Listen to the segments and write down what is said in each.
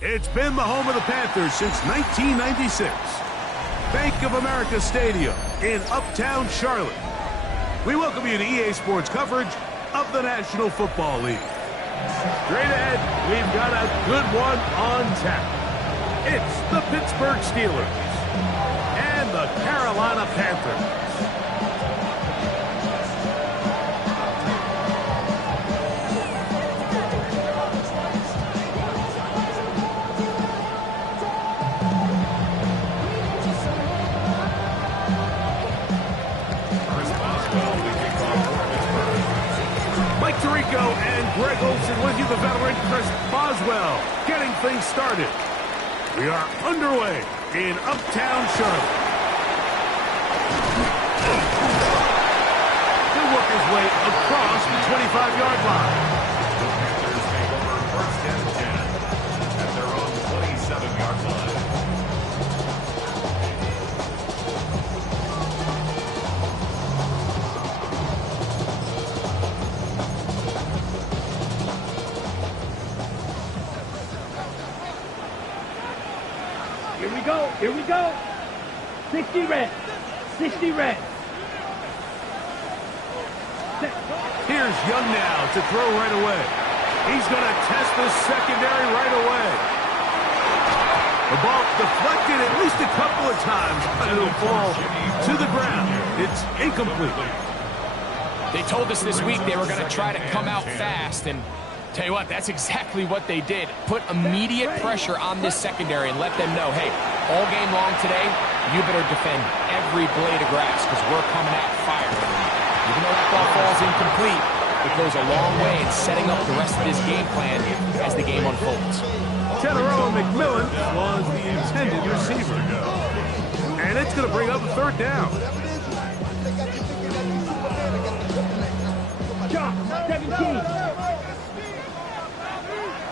It's been the home of the Panthers since 1996. Bank of America Stadium in Uptown Charlotte. We welcome you to EA Sports coverage of the National Football League. Straight ahead, we've got a good one on tap. It's the Pittsburgh Steelers and the Carolina Panthers. Tirico and Greg Olsen with you, the veteran Chris Boswell, getting things started. We are underway in Uptown Charlotte. He'll work his way across the 25-yard line. The Panthers take over first and 10 at their own 27-yard line. Here we go. 60 red. 60 red. Here's Young now to throw right away. He's going to test the secondary right away. The ball deflected at least a couple of times, but it'll fall to the ground. It's incomplete. They told us this week they were going to try to come out fast, and tell you what, that's exactly what they did. Put immediate pressure on this secondary and let them know, hey, all game long today, you better defend every blade of grass because we're coming out firing. Even though that ball falls incomplete, it goes a long way in setting up the rest of this game plan as the game unfolds. Teteroa McMillan was the intended receiver. And it's going to bring up a third down. Shot, 17.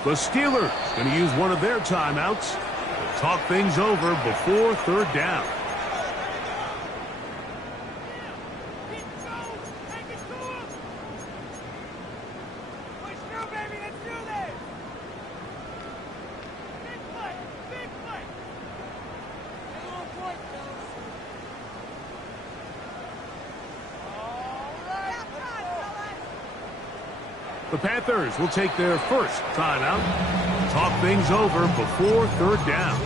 The Steelers going to use one of their timeouts to talk things over before third down. The Panthers will take their first timeout. Talk things over before third down.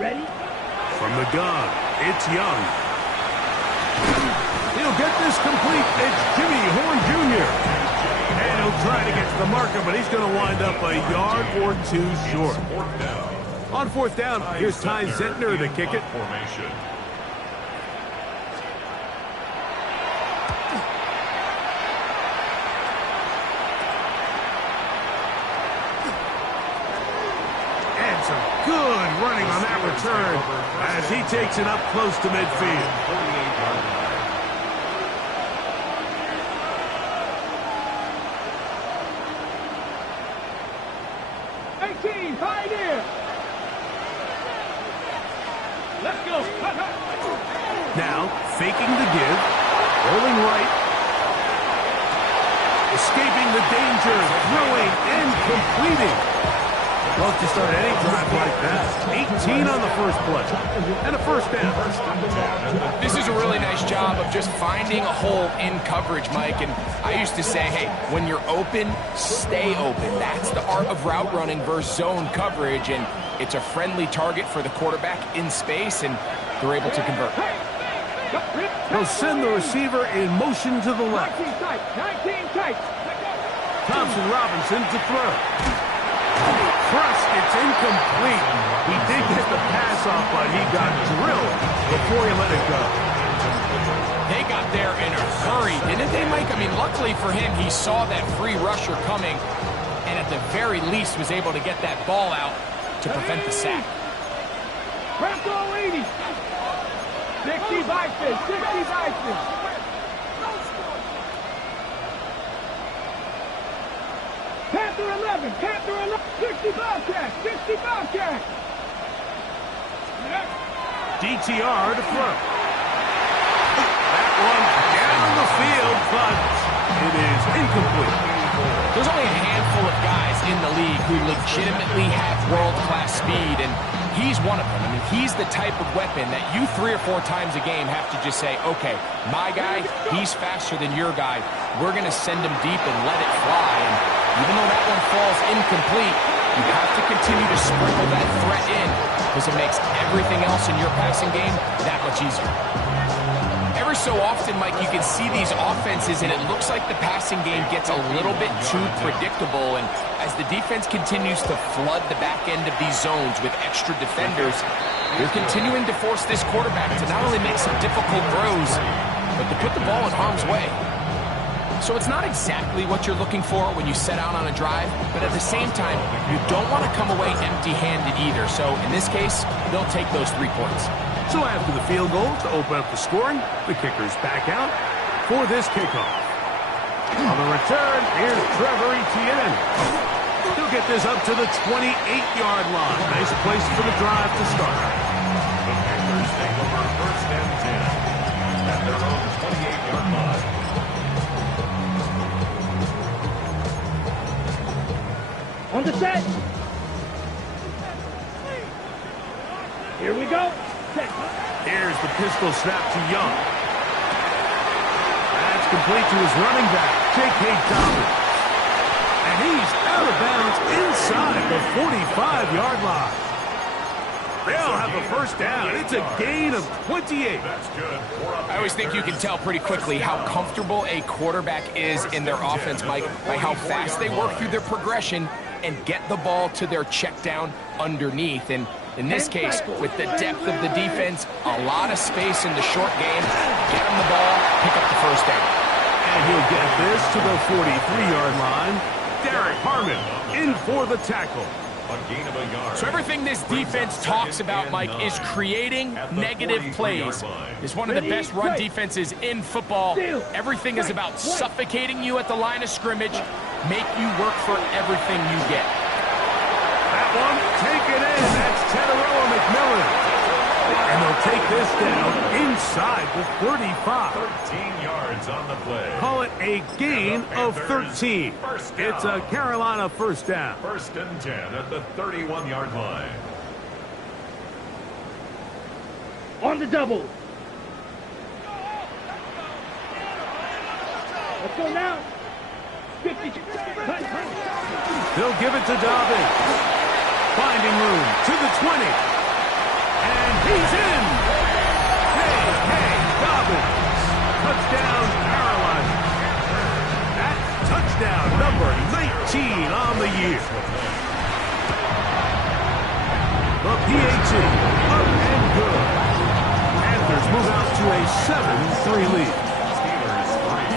Ready. From the gun, it's Young. He'll get this complete. It's Jimmy Horn Jr. And he'll try to get to the marker, but he's going to wind up a yard or two short. On fourth down, here's Ty Zentner to kick it. And some good running on that return as he takes it up close to midfield. Let's go. Now, faking the give, rolling right, escaping the danger, throwing and completing. Love to start any drive like that. 18 on the first play, and a first down. This is a really nice job of just finding a hole in coverage, Mike. And I used to say, hey, when you're open, stay open. That's the art of route running versus zone coverage. And it's a friendly target for the quarterback in space, and they're able to convert. They'll send the receiver in motion to the left. 19 tight. Thompson Robinson to throw. Thrust, it's incomplete. He did get the pass off, but he got drilled before he let it go. They got there in a hurry, didn't they, Mike? I mean, luckily for him, he saw that free rusher coming, and at the very least was able to get that ball out to prevent the sack. Bronco 80. 60 Bison. 60 Bison. Panther 11. Panther 11. 60 Bobcats. 60 Bobcats. DTR to throw. That one down the field, but it is incomplete. There's only a handful of guys in the league who legitimately have world-class speed, and he's one of them. I mean, he's the type of weapon that you 3 or 4 times a game have to just say, okay, my guy, he's faster than your guy. We're going to send him deep and let it fly. And even though that one falls incomplete, you have to continue to sprinkle that threat in because it makes everything else in your passing game that much easier. Ever so often, Mike, you can see these offenses, and it looks like the passing game gets a little bit too predictable. And as the defense continues to flood the back end of these zones with extra defenders, they're continuing to force this quarterback to not only make some difficult throws, but to put the ball in harm's way. So it's not exactly what you're looking for when you set out on a drive, but at the same time, you don't want to come away empty-handed either. So in this case, they'll take those 3 points. So after the field goal to open up the scoring, the kicker's back out for this kickoff. On the return, here's Trevor Etienne. He'll get this up to the 28-yard line. Nice place for the drive to start. The Panthers take over first and 10 at their own 28-yard line. On the set. Here we go. Set. Here's the pistol snap to Young. That's complete to his running back, J.K. Dobbins. And he's out of bounds inside the 45-yard line. They'll have a first down. It's a gain of 28. That's good. I always think you can tell pretty quickly how comfortable a quarterback is in their offense, Mike, by how fast they work through their progression and get the ball to their check down underneath. And in this case, with the depth of the defense, a lot of space in the short game, get him the ball, pick up the first down. And he'll get this to the 43-yard line. Derek Harmon in for the tackle. A gain of a yard. So everything this defense talks about, Mike, is creating negative plays. It's one of the best run defenses in football. Everything is about suffocating you at the line of scrimmage, make you work for everything you get. That one taken in. That's Tedarella McMillan. And they'll take this down inside the 35. 13 yards on the play. Call it a gain of 13. It's a Carolina first down. First and 10 at the 31-yard line. On the double. Let's go now. 50. They'll give it to Dobbins. Finding room to the 20. And he's in. Hey, Dobbins. Touchdown, Carolina. That's touchdown number 19 on the year. The PAT, up and good. Panthers move out to a 7-3 lead. Steelers 3.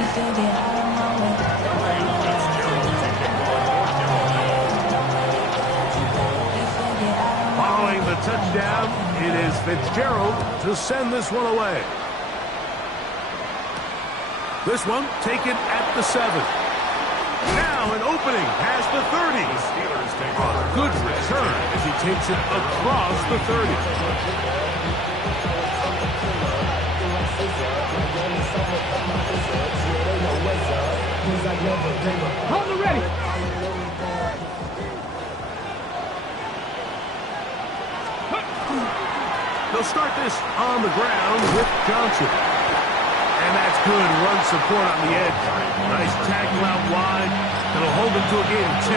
Following the touchdown, it is Fitzgerald to send this one away. This one taken at the 7. Now an opening past the 30. Steelers take A good return as he takes it across the 30. Hold the ready. They'll start this on the ground with Johnson. And that's good run support on the edge. Nice tackle out wide. It'll hold him to a gain of 2.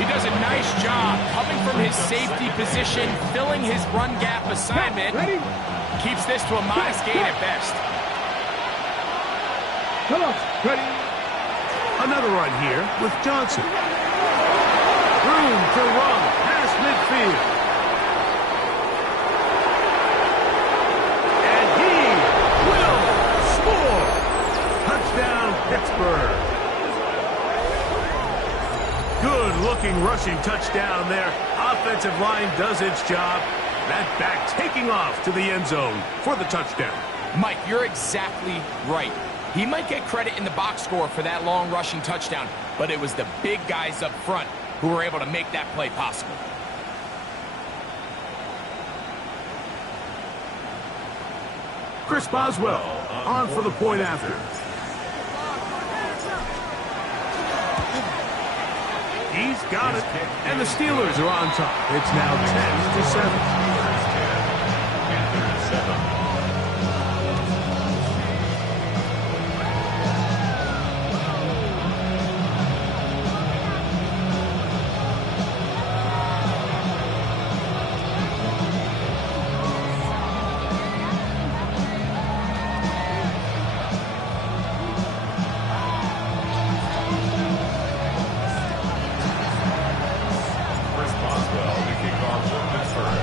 He does a nice job coming from his safety position, filling his run gap assignment. Keeps this to a modest gain at best. Come on. Ready. Another run here with Johnson. Room to run past midfield. And he will score. Touchdown, Pittsburgh. Good-looking rushing touchdown there. Offensive line does its job. That back taking off to the end zone for the touchdown. Mike, you're exactly right. He might get credit in the box score for that long rushing touchdown, but it was the big guys up front who were able to make that play possible. Chris Boswell on for the point after. He's got it, and the Steelers are on top. It's now 10-7.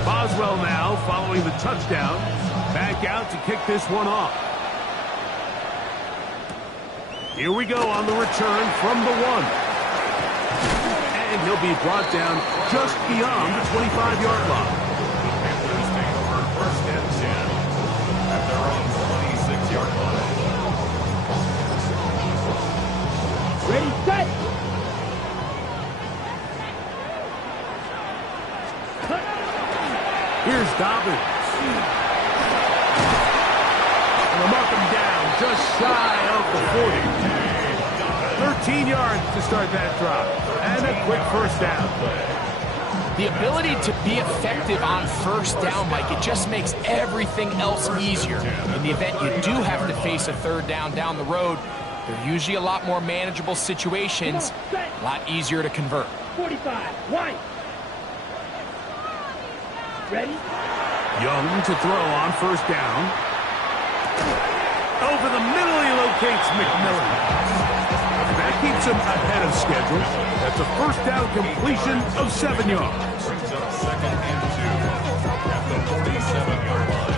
Boswell now following the touchdown. Back out to kick this one off. Here we go on the return from the 1. And he'll be brought down just beyond the 25-yard line. The Panthers take over first and 10 at their own 26-yard line. Ready, set. Here's Dobbins. And they'll mark him down just shy of the 40. 13 yards to start that drive. And a quick first down. The ability to be effective on first down, Mike, it just makes everything else easier. In the event you do have to face a third down the road, they're usually a lot more manageable situations, a lot easier to convert. 45, White. Ready? Young to throw on first down. Over the middle, he locates McMillan. That keeps him ahead of schedule. That's a first down completion of 7 yards. Brings up second and 2 at the 47-yard line.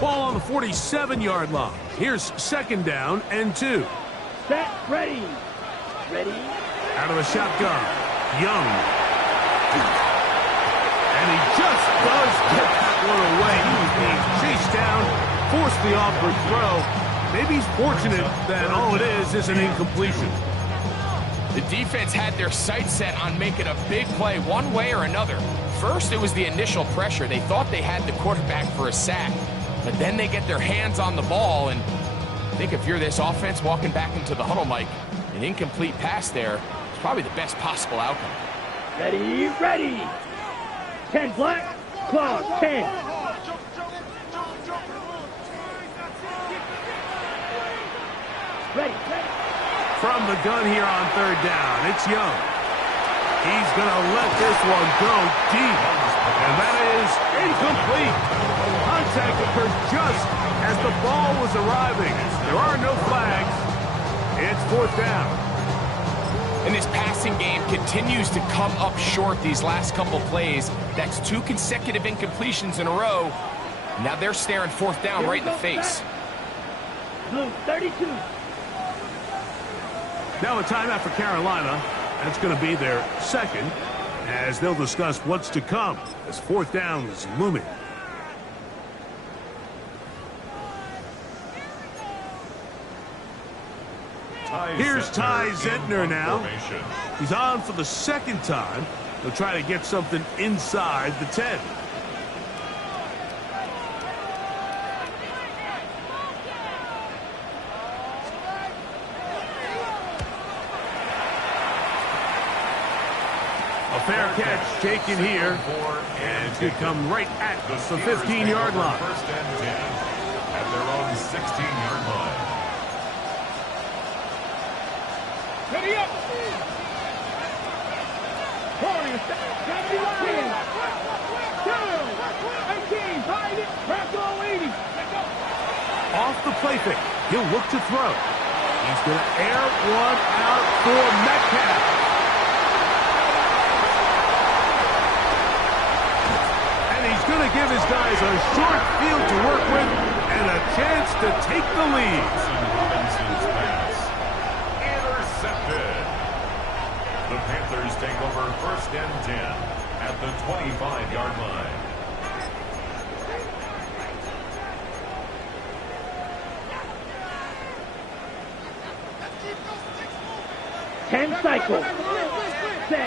Ball on the 47-yard line. Here's second down and 2. Set, ready. Ready. Out of the shotgun, Young. And he just does get that one away. He was being chased down, forced the awkward throw. Maybe he's fortunate that all it is an incompletion. The defense had their sights set on making a big play one way or another. First, it was the initial pressure. They thought they had the quarterback for a sack. But then they get their hands on the ball, and I think if you're this offense walking back into the huddle, Mike, an incomplete pass there is probably the best possible outcome. Ready, ready. 10 black, claw, 10. Ready, ready. From the gun here on third down, it's Young. He's going to let this one go deep, and that is incomplete. Contact occurred just as the ball was arriving. There are no flags. It's fourth down. And this passing game continues to come up short these last couple plays. That's 2 consecutive incompletions in a row. Now they're staring fourth down right in the face. Blue, 32. Now a timeout for Carolina. That's going to be their second, as they'll discuss what's to come as fourth down is looming. Here's Ty Zentner now. He's on for the second time. He'll try to get something inside the 10. A fair catch taken here, and it's going to come right at the 15-yard line. First and 10 at their own 16-yard line. Ready up. Corner, got the line. 2, 18, find it, Bronco 80. Off the play fake, he'll look to throw. He's going to air one out for Metcalf. He's going to give his guys a short field to work with and a chance to take the lead. Robinson's pass intercepted. The Panthers take over first and 10 at the 25-yard line. 10 cycles. Set.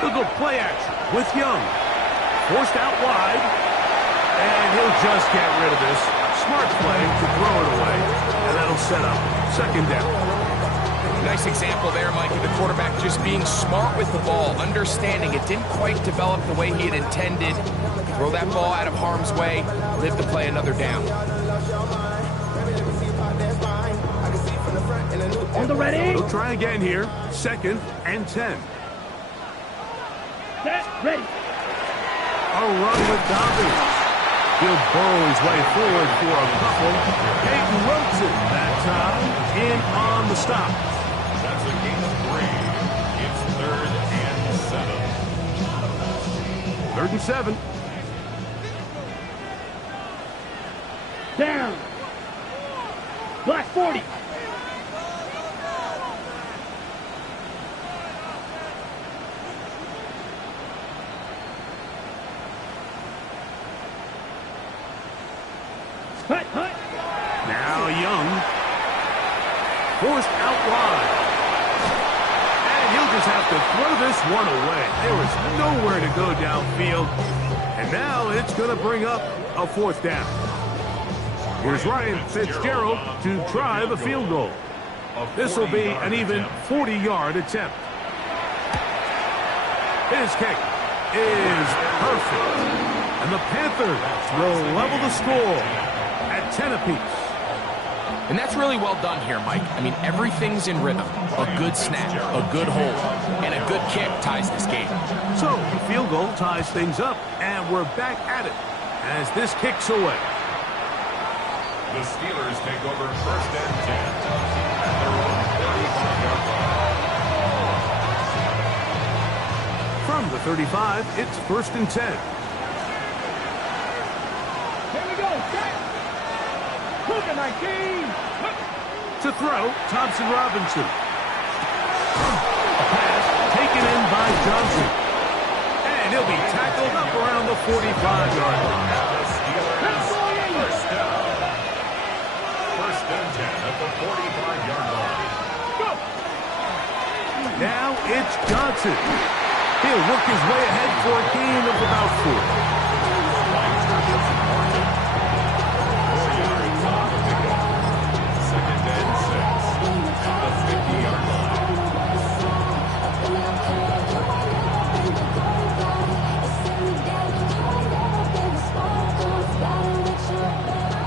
They'll go play action with Young. Forced out wide. And he'll just get rid of this. Smart play to throw it away. And that'll set up second down. Nice example there, Mike, of the quarterback just being smart with the ball, understanding it didn't quite develop the way he had intended. Throw that ball out of harm's way, live to play another down. On the ready. He'll try again here. Second and 10. Set. Ready. A run with Dobbins. He'll burrow his way forward for a couple. Peyton Wilson that time in on the stop. That's a gain of 3. It's 3rd and 7. 3rd and 7. Down. Black 40. Hut, hut. Now Young. Forced out wide. And he'll just have to throw this one away. There was nowhere to go downfield. And now it's going to bring up a 4th down. Here's Ryan Fitzgerald to try the field goal. This will be an even 40-yard attempt. His kick is perfect. And the Panthers will level the score at 10 apiece. And that's really well done here, Mike. I mean, everything's in rhythm. A good snap, a good hold, and a good kick ties this game. So, the field goal ties things up, and we're back at it as this kicks away. The Steelers take over 1st and 10 at their own 35-yard line. From the 35, it's 1st and 10. Here we go. Set. Cougar 19. To throw, Thompson Robinson. A pass taken in by Johnson. And he'll be tackled up around the 45-yard line. The Steelers first down. 1st and 10 at the 45-yard line. Now it's Johnson. He'll work his way ahead for a gain of about 4.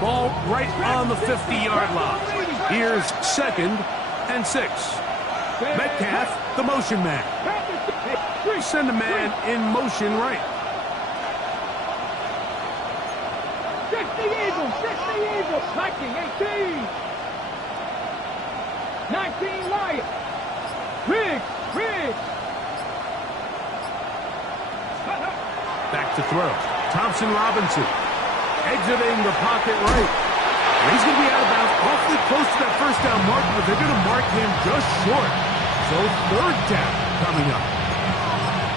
Ball right on the 50-yard line. Here's 2nd and 6. Metcalf, the motion man. Send a man in motion right. 60 Eagles, 60 Eagles. 19, 18. 19 Lions. Riggs. Back to throw. Thompson Robinson. Exiting the pocket right. And he's going to be out of bounds awfully close to that 1st down mark, but they're going to mark him just short. So 3rd down coming up.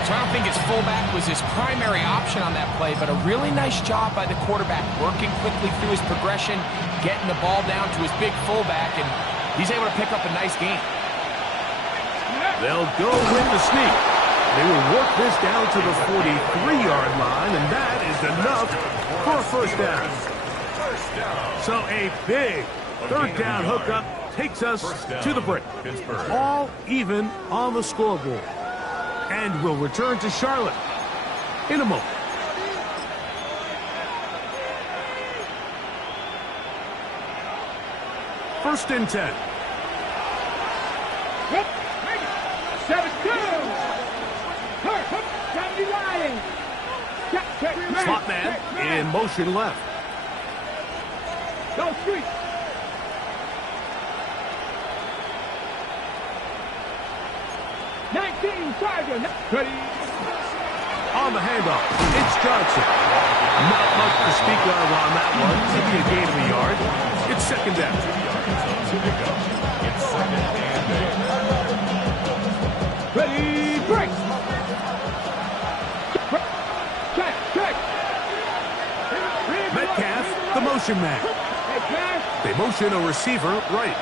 So I don't think his fullback was his primary option on that play, but a really nice job by the quarterback, working quickly through his progression, getting the ball down to his big fullback, and he's able to pick up a nice gain. They'll go with the sneak. They will work this down to the 43-yard line, and that is enough for a 1st down. So a big 3rd down hookup takes us to the break. All even on the scoreboard. And we'll return to Charlotte in a moment. First and 10. 7-2. Slot man in motion left. Go street. Charger. Ready. On the handoff, it's Johnson. Not much to speak of on that one. Maybe a gain of a yard. It's 2nd down. It's 2nd and 8. Ready, break. Check. Metcalf, the motion man. They motion a receiver right.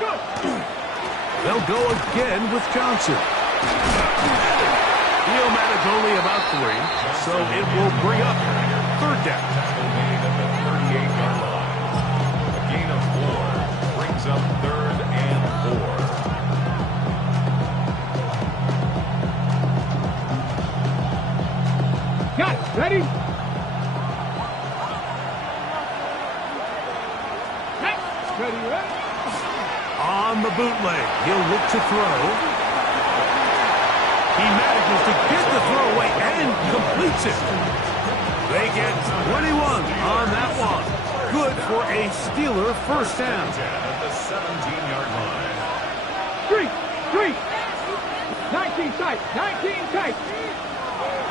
Go. They'll go again with Johnson. He'll manage only about 3, so it will bring up 3rd down. Tackle made at the 38-yard line. A gain of 4 brings up 3rd and 4. Got it. Ready? Ready. On the bootleg, he'll look to throw. He manages to get the throw away and completes it. They get 21 on that one. Good for a Steeler 1st down. At the 17-yard line. 3. 19 tight. 19 tight.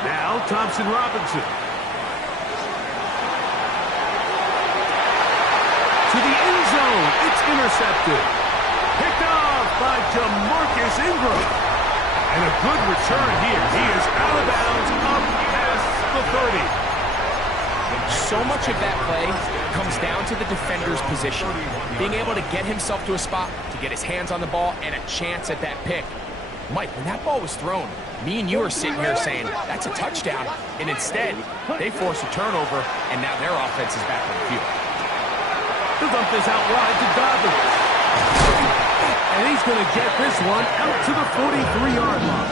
Now Thompson Robinson. To the end zone. It's intercepted. Picked off by Jamarcus Ingram. And a good return here. He is out of bounds up past the 30. So much of that play comes down to the defender's position. Being able to get himself to a spot, to get his hands on the ball, and a chance at that pick. Mike, when that ball was thrown, me and you are sitting here saying, that's a touchdown. And instead, they force a turnover, and now their offense is back on the field. He'll dump this out wide to Dobbins. And he's going to get this one out to the 43-yard line.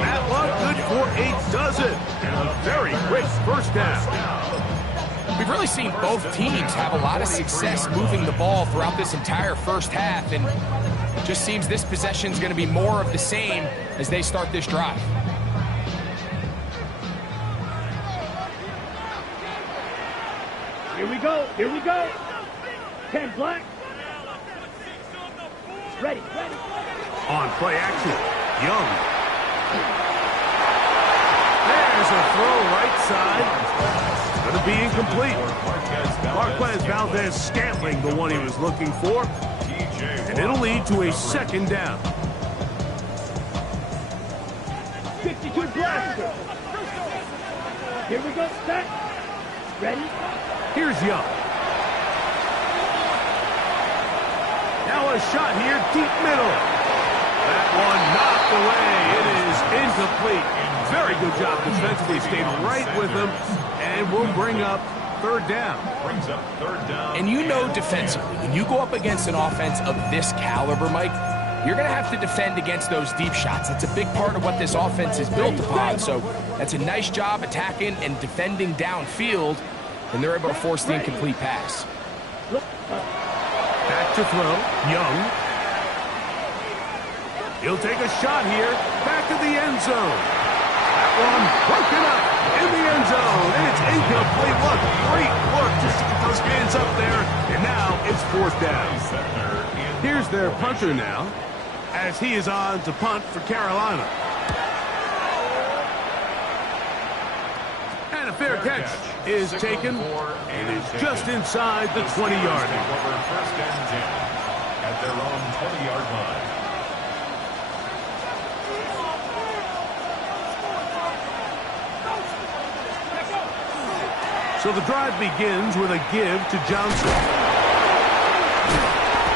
That one good for a dozen. And a very quick 1st down. We've really seen both teams have a lot of success moving the ball throughout this entire 1st half, and it just seems this possession is going to be more of the same as they start this drive. Here we go. 10 black. Ready. On play action, Young. There's a throw right side. Going to be incomplete. Marquez Valdez-Scantling, the one he was looking for. And it'll lead to a 2nd down. 52 black. Here we go. Set. Ready. Here's Young. Now a shot here, deep middle. That one knocked away. It is incomplete. Very good job defensively. Stayed right with him and will bring up 3rd down. Brings up 3rd down. And you know defensively, when you go up against an offense of this caliber, Mike, you're going to have to defend against those deep shots. It's a big part of what this offense is built upon. So that's a nice job attacking and defending downfield, and they're able to force the incomplete pass. Back to throw, Young. He'll take a shot here, back to the end zone. That one broken up in the end zone, and it's incomplete. What great work to get those hands up there, and now it's 4th down. Here's their punter now, as he is on to punt for Carolina. And a fair catch is taken, and is just inside the 20-yard line. 1st and 10 at their own 20-yard line. So the drive begins with a give to Johnson.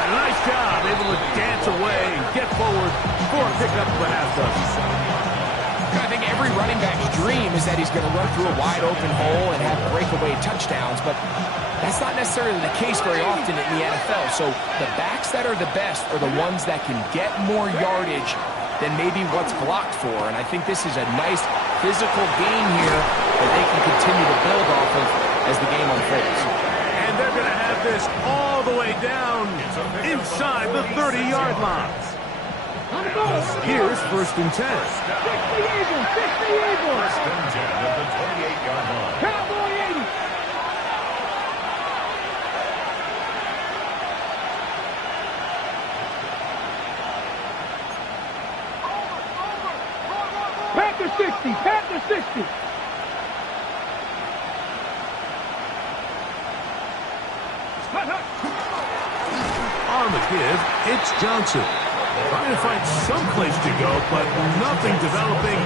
And a nice job, able to dance away and get forward for a pickup of a half dozen. I think every running back's dream is that he's going to run through a wide open hole and have breakaway touchdowns, but that's not necessarily the case very often in the NFL. So the backs that are the best are the ones that can get more yardage than maybe what's blocked for. And I think this is a nice physical gain here that they can continue to build off of as the game unfolds. And they're going to have this all the way down inside the 30-yard line. Here's 1st and 10. 60 Eagles. 60 Eagles. 1st and 10 at the 28-yard line. Cowboy 80. Panther 60. Panther 60. On the give, it's Johnson. Trying to find some place to go, but nothing developing.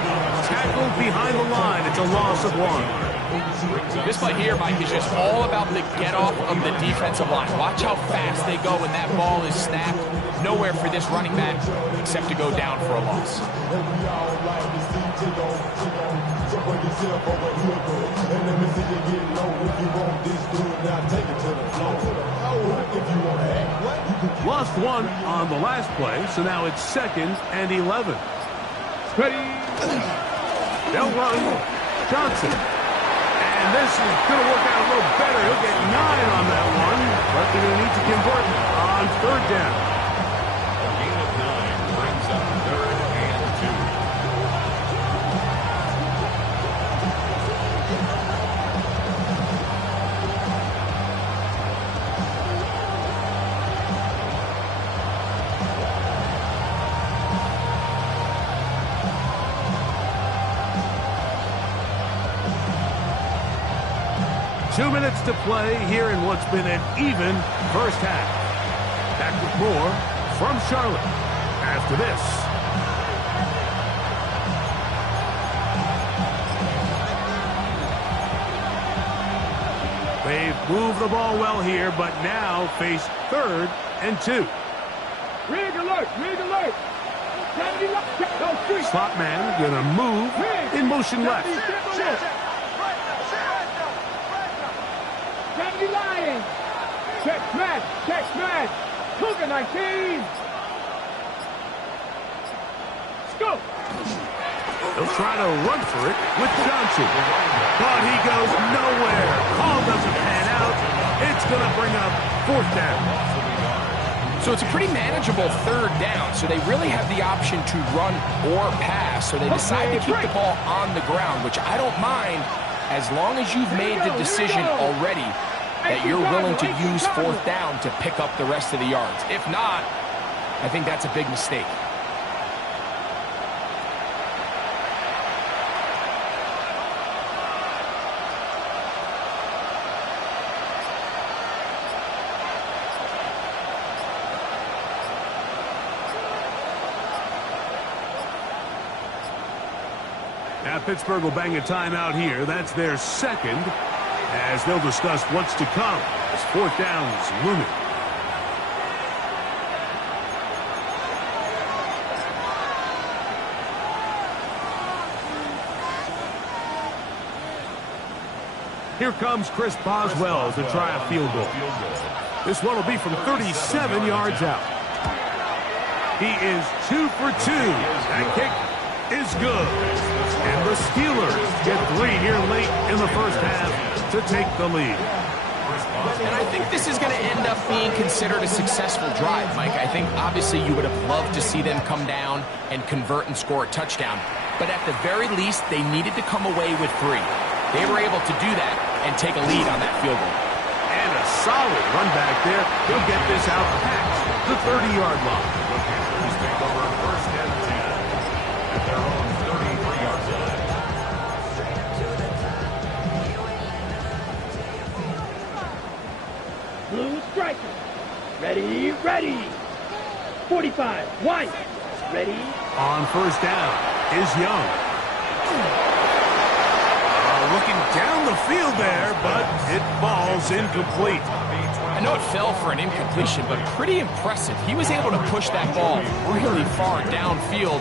Tackled behind the line. It's a loss of 1. This play here, Mike, is just all about the get-off of the defensive line. Watch how fast they go when that ball is snapped. Nowhere for this running back except to go down for a loss. Lost 1 on the last play, so now it's 2nd and 11. Ready. They'll run Johnson. And this is going to work out a little better. He'll get 9 on that one, but they're going to need to convert on 3rd down. A gain of 9 brings up 3rd and 2. 2 minutes to play here in what's been an even first half. Back with more from Charlotte after this. They've moved the ball well here, but now face 3rd and 2. Rig alert! Rig alert! Slot man gonna move in motion left. Lions! Check smash! Check smash! Cougar 19! Scoop! They'll try to run for it with Johnson. But he goes nowhere. Call doesn't pan out. It's going to bring up 4th down. So it's a pretty manageable 3rd down, so they really have the option to run or pass. So they decide to keep the ball on the ground, which I don't mind as long as you've made the decision already that you're willing to use 4th down to pick up the rest of the yards. If not, I think that's a big mistake. Now Pittsburgh will bang a timeout here. That's their 2nd, as they'll discuss what's to come as 4th down is looming. Here comes Chris Boswell to try a field goal. This one will be from 37 yards out. He is 2 for 2. That kick is good. And the Steelers get 3 here late in the first half to take the lead. And I think this is going to end up being considered a successful drive, Mike. I think obviously you would have loved to see them come down and convert and score a touchdown. But at the very least, they needed to come away with 3. They were able to do that and take a lead on that field goal. And a solid run back there. He'll get this out past the 30-yard line. The Panthers take over 1st and 10 at their own 33-yard line. Blue striker. Ready, ready. 45, white. Ready. On 1st down is Young. Looking down the field there, but it falls incomplete. I know it fell for an incompletion, but pretty impressive. He was able to push that ball really far downfield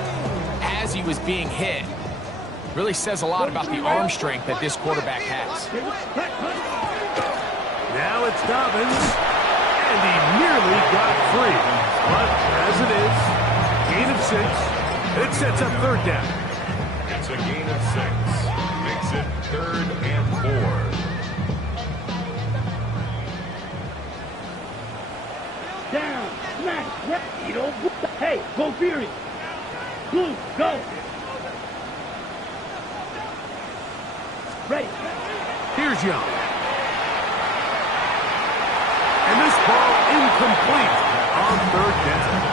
as he was being hit. Really says a lot about the arm strength that this quarterback has. Now it's Dobbins, and he nearly got free. But as it is, gain of 6, it sets up 3rd down. It's a gain of 6. Makes it 3rd and 4. Down, smash, left, hey, go Fury. Blue, go. Ready. Here's Young. And this ball incomplete on 3rd down.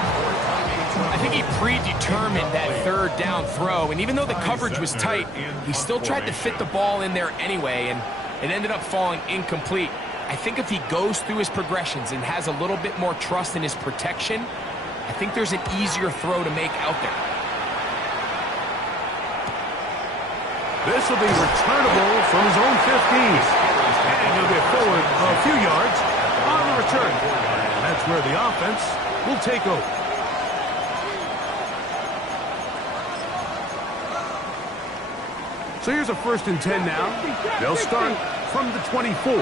I think he predetermined that 3rd down throw, and even though the coverage was tight, he still tried to fit the ball in there anyway, and it ended up falling incomplete. I think if he goes through his progressions and has a little bit more trust in his protection, I think there's an easier throw to make out there. This will be returnable from his own 15. And he'll get forward a few yards on the return. And that's where the offense will take over. So here's a 1st and 10 now. They'll start from the 24.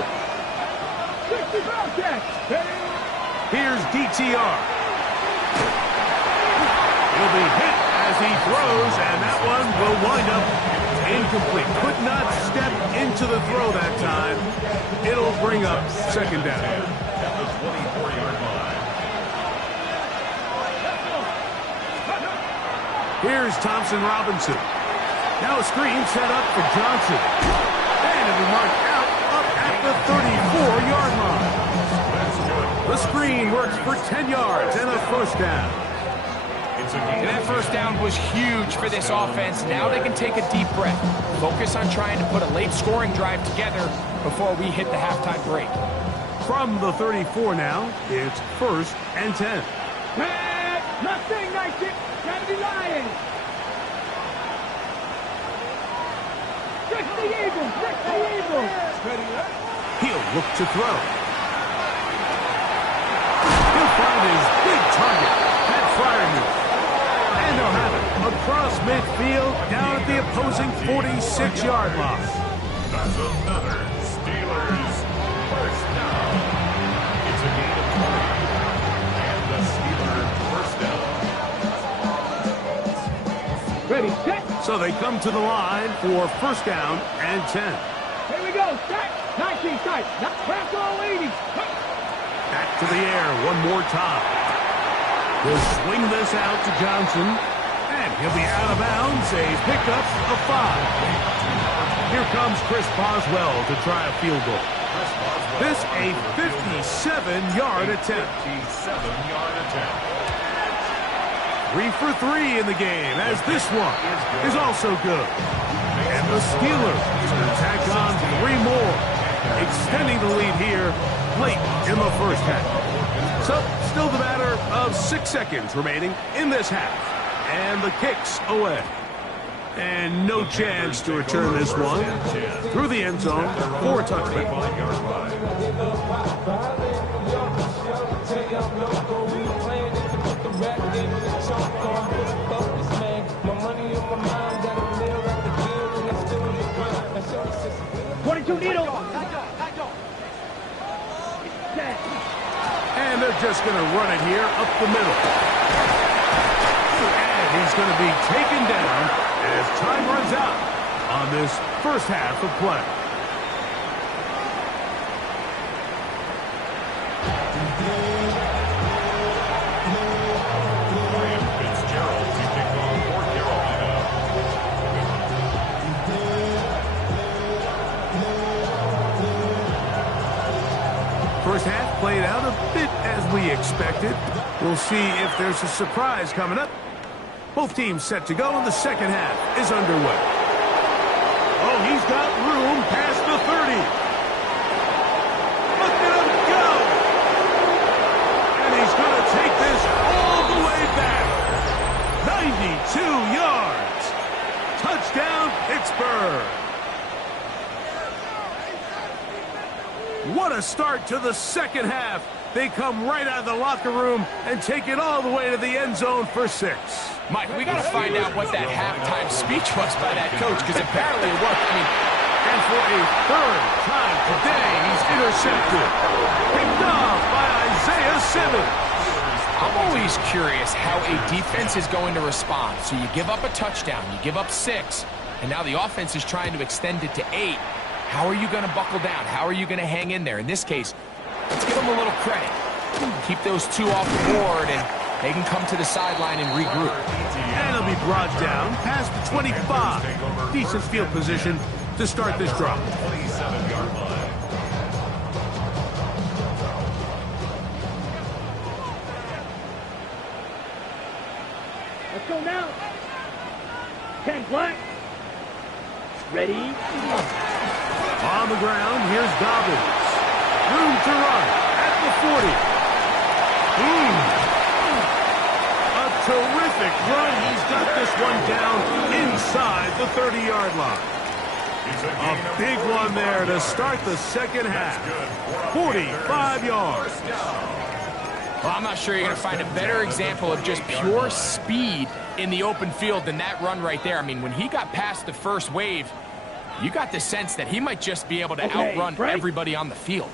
Here's DTR. He'll be hit as he throws, and that one will wind up incomplete. Could not step into the throw that time. It'll bring up 2nd down. At the 24-yard line. Here's Thompson Robinson. Now a screen set up for Johnson. And it'll be marked out up at the 34-yard line. The screen works for 10 yards and a 1st down. And that 1st down was huge for this offense. Now they can take a deep breath. Focus on trying to put a late scoring drive together before we hit the halftime break. From the 34 now, it's 1st and 10. Nothing, nice it. Kennedy Lions. Trick the Eagles. Trick the Eagles. He'll look to throw. He'll find his big target, Pat Fryermuth. And they'll have it across midfield down at the opposing 46-yard line. That's another Steelers 1st down. It's a gain of 20. And the Steelers 1st down. Ready, set. So they come to the line for 1st down and 10. Here we go. Set. 19 tight. Not crack all 80. Back to the air one more time. He'll swing this out to Johnson. And he'll be out of bounds. A pickup of 5. Here comes Chris Boswell to try a field goal. This a 57-yard attempt. 57-yard attempt. 3 for 3 in the game, as this one is also good. And the Steelers will tack on 3 more, extending the lead here late in the 1st half. So, still the matter of 6 seconds remaining in this half. And the kick's away. And no chance to return this one through the end zone for a touchdown. And they're just going to run it here up the middle. And he's going to be taken down as time runs out on this 1st half of play. Fitzgerald to kick off for Carolina. 1st half played out a bit as we expected. We'll see if there's a surprise coming up. Both teams set to go, and the 2nd half is underway. Oh, he's got room past the 30. Look at him go! And he's going to take this all the way back. 92 yards. Touchdown, Pittsburgh. What a start to the 2nd half. They come right out of the locker room and take it all the way to the end zone for 6. Mike, we got to find out what that halftime speech was by that coach, because apparently it worked. I mean, and for a 3rd time today, he's intercepted. Picked off by Isaiah Simmons. I'm always curious how a defense is going to respond. So you give up a touchdown, you give up 6, and now the offense is trying to extend it to 8. How are you going to buckle down? How are you going to hang in there? In this case, let's give them a little credit. Keep those 2 off the board, and they can come to the sideline and regroup. And it'll be brought down past the 25. Decent field position to start this drive. 27-yard line. Let's go now. 10 black. Ready. On the ground, here's Dobbins. Room to run at the 40. terrific run. He's got this one down inside the 30-yard line. A big one there to start the second half. 45 yards. Well, I'm not sure you're going to find a better example of just pure speed in the open field than that run right there. I mean, when he got past the first wave, you got the sense that he might just be able to outrun everybody on the field.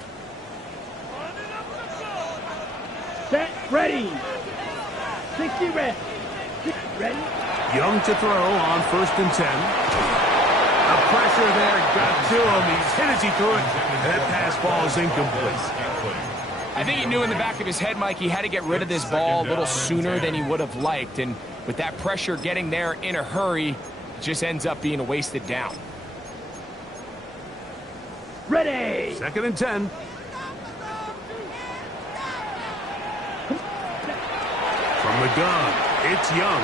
Set, ready. 60 red. Ready. Young to throw on 1st and 10. The pressure there got to him. He's hit as he threw it. And that pass ball is incomplete. I think he knew in the back of his head, Mike, he had to get rid of this ball a little sooner than he would have liked. And with that pressure getting there in a hurry, it just ends up being a wasted down. Ready. 2nd and 10. From the gun, it's Young.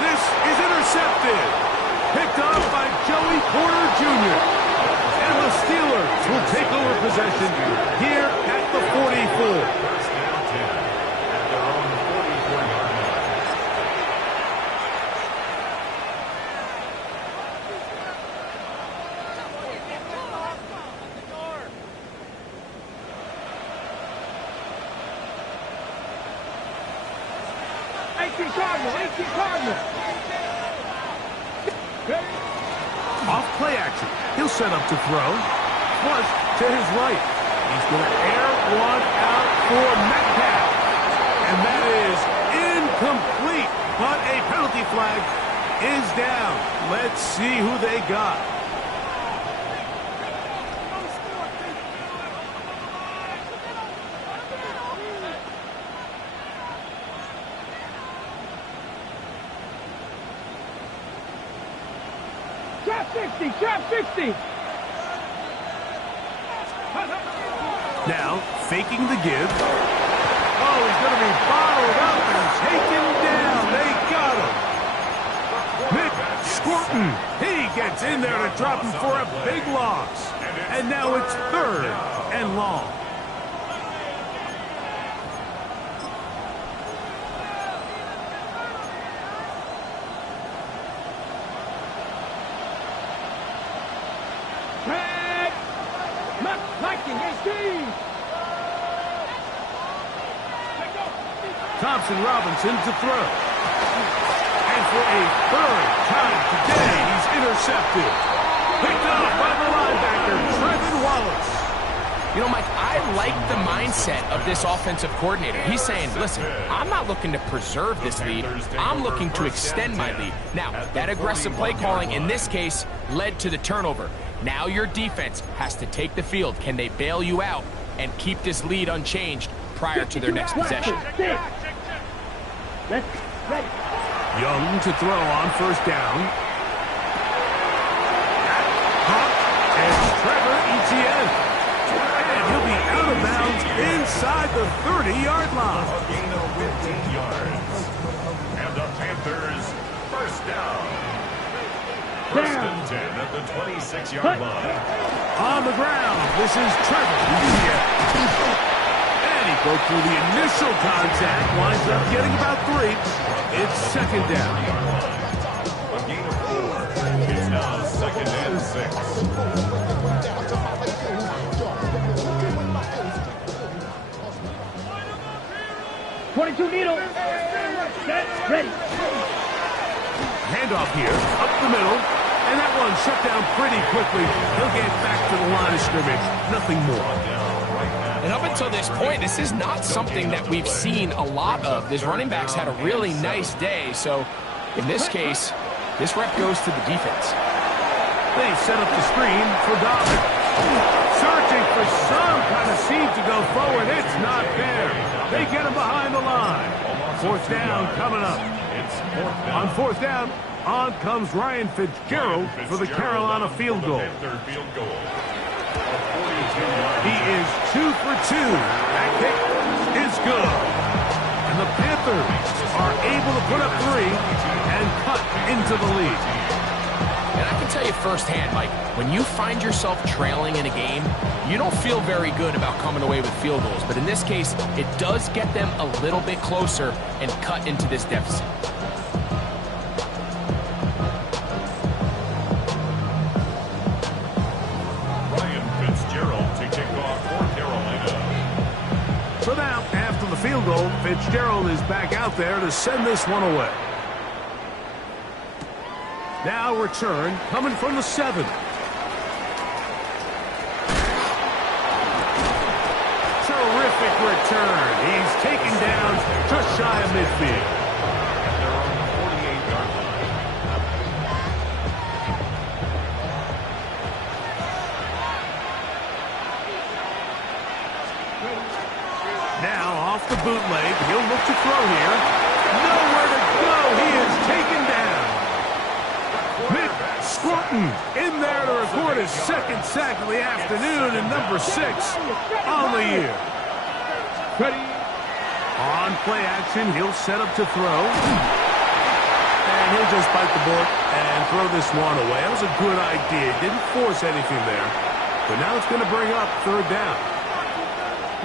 This is intercepted. Picked up by Joey Porter Jr. And the Steelers will take over possession here at the 44. First down 10 at their own 44-yard line. Cardinal. Off play action. He'll set up to throw. Flush to his right. He's going to air one out for Metcalf. And that is incomplete. But a penalty flag is down. Let's see who they got. Trap 60. Now, faking the give. Oh, he's going to be bottled up and taken down. They got him. Mick Squirtin. He gets in there to drop him for a big loss. And now it's 3rd and long. Thompson Robinson to throw. And for a 3rd time today, he's intercepted. Picked up by the linebacker, Trevin Wallace. You know, Mike, I like the mindset of this offensive coordinator. He's saying, listen, I'm not looking to preserve this lead. I'm looking to extend my lead. Now, that aggressive play calling in this case led to the turnover. Now your defense has to take the field. Can they bail you out and keep this lead unchanged prior to their next possession? Young to throw on 1st down. And Trevor Etienne. And he'll be out of bounds inside the 30-yard line. A gain of 15 yards. And the Panthers, 1st down. 1st and 10 at the 26-yard line. On the ground, this is Trevor Etienne. And he broke through the initial contact, winds up getting about 3. It's 2nd down. A gain of 4. It's now 2nd and 6. 22 needle. Set, ready. Handoff here, up the middle. And that one shut down pretty quickly. He'll get back to the line of scrimmage. Nothing more. And up until this point, this is not something that we've seen a lot of. This running back's had a really nice day. So in this case, this rep goes to the defense. They set up the screen for Dobbins. Searching for some kind of seed to go forward. It's not there. They get him behind the line. 4th down coming up. On 4th down, on comes Ryan Fitzgerald for the Carolina field goal. He is 2 for 2. That kick is good. And the Panthers are able to put up 3 and cut into the lead. And I can tell you firsthand, Mike, when you find yourself trailing in a game, you don't feel very good about coming away with field goals. But in this case, it does get them a little bit closer and cut into this deficit. So now, after the field goal, Fitzgerald is back out there to send this one away. Now return coming from the 7. Terrific return. He's taken down just shy of midfield. They're on the 48-yard line. Now off the bootleg, he'll look to throw here. Nowhere to go. He is taken down. Kool1 in there to record his second sack of the afternoon and number 6 on the year. On play action, he'll set up to throw. And he'll just bite the bullet and throw this one away. That was a good idea. Didn't force anything there. But now it's going to bring up 3rd down.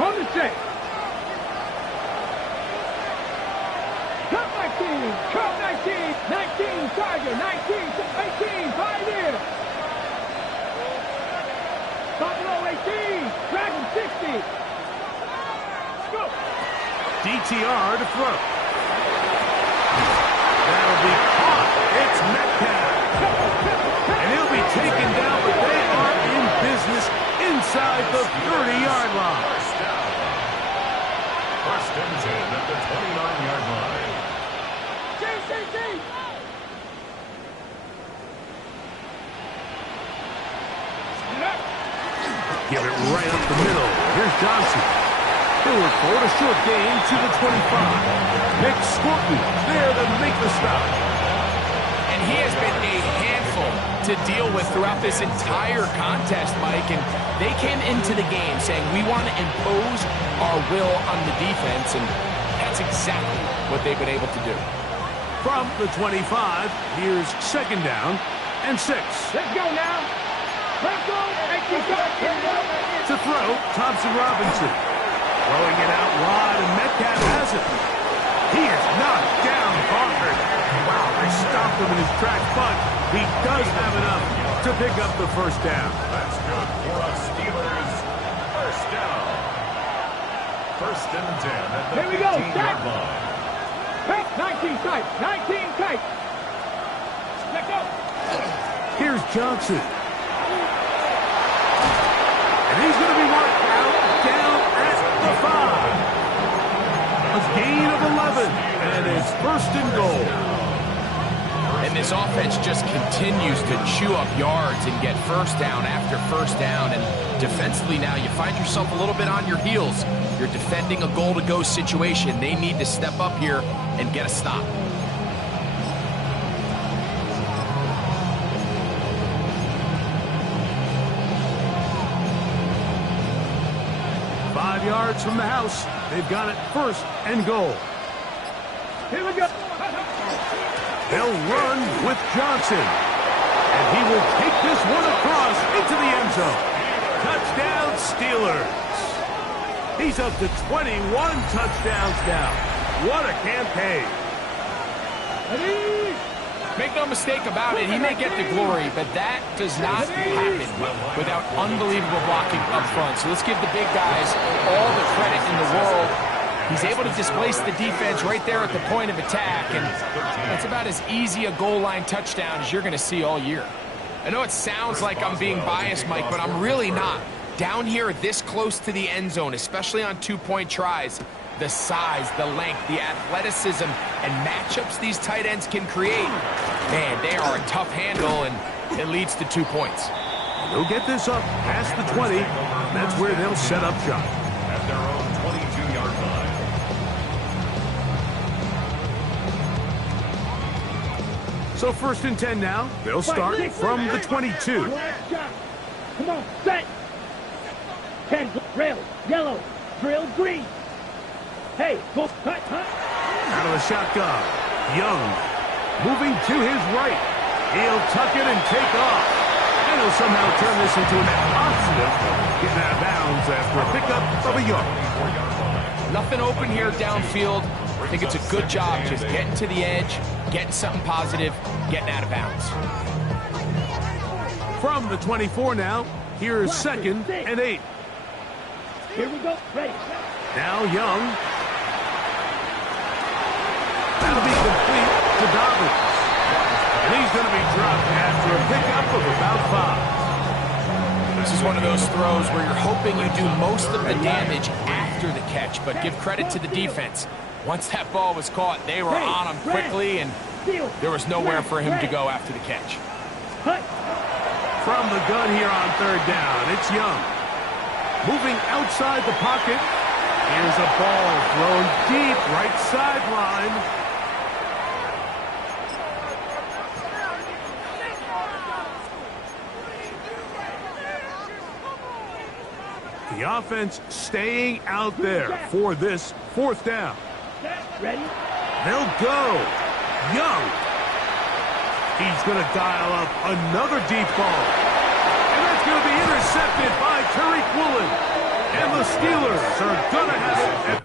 On the 6. Cut 19. Cut 19. 19. Tiger. 19. 18. 5 here. Buffalo 18. Dragon 60. Go. DTR to throw. That'll be caught. It's Metcalf. And he'll be taken down, but they are in business inside the 30-yard line. First and 10 at the 29-yard line. Give it right up the middle. Here's Johnson. He'll look forward a short gain to the 25. Kool1 there to make the stop. And he has been a handful to deal with throughout this entire contest, Mike. And they came into the game saying, we want to impose our will on the defense. And that's exactly what they've been able to do. From the 25, here's 2nd down and 6. Let's go now. Let's go. To throw, Thompson Robinson. Throwing it out wide, and Metcalf has it. He is knocked down hard. Wow, they stopped him in his tracks, but he does have enough to pick up the 1st down. That's good for us Steelers. 1st down. 1st and 10 at the 15-yard line. 19 tight. 19 tight. Let go. Here's Johnson. And he's going to be marked out down at the 5. A gain of 11, and it's 1st and goal. And this offense just continues to chew up yards and get 1st down after 1st down. And defensively now, you find yourself a little bit on your heels. You're defending a goal-to-go situation. They need to step up here and get a stop. Yards from the house. They've got it 1st and goal. Here we go. They'll run with Johnson. And he will take this one across into the end zone. Touchdown, Steelers. He's up to 21 touchdowns now. What a campaign. Make no mistake about it, he may get the glory, but that does not happen without unbelievable blocking up front. So let's give the big guys all the credit in the world. He's able to displace the defense right there at the point of attack, and it's about as easy a goal line touchdown as you're going to see all year. I know it sounds like I'm being biased, Mike, but I'm really not. Down here this close to the end zone, especially on 2-point tries, the size, the length, the athleticism, and matchups these tight ends can create. Man, they are a tough handle, and it leads to 2 points. They'll get this up past the 20. That's where they'll set up shop. At their own 22-yard line. So 1st and 10 now. They'll start from the 22. Come on, set. 10, drill, yellow, drill, green. Hey, go, cut. Out of the shotgun. Young moving to his right. He'll tuck it and take off. And he'll somehow turn this into a net positive, getting out of bounds after a pickup of a yard. Nothing open here downfield. I think it's a good job just getting to the edge, getting something positive, getting out of bounds. From the 24 now, here's 2nd and 8. Here we go. Ready. Now Young. That'll be complete to Dobbins. And he's going to be dropped after a pickup of about 5. This is one of those throws where you're hoping you do most of the damage after the catch, but give credit to the defense. Once that ball was caught, they were on him quickly, and there was nowhere for him to go after the catch. From the gun here on 3rd down, it's Young. Moving outside the pocket. Here's a ball thrown deep right sideline. The offense staying out there for this 4th down. Ready? They'll go. Young. He's going to dial up another deep ball. And that's going to be intercepted by Kool1. And the Steelers are going to have it.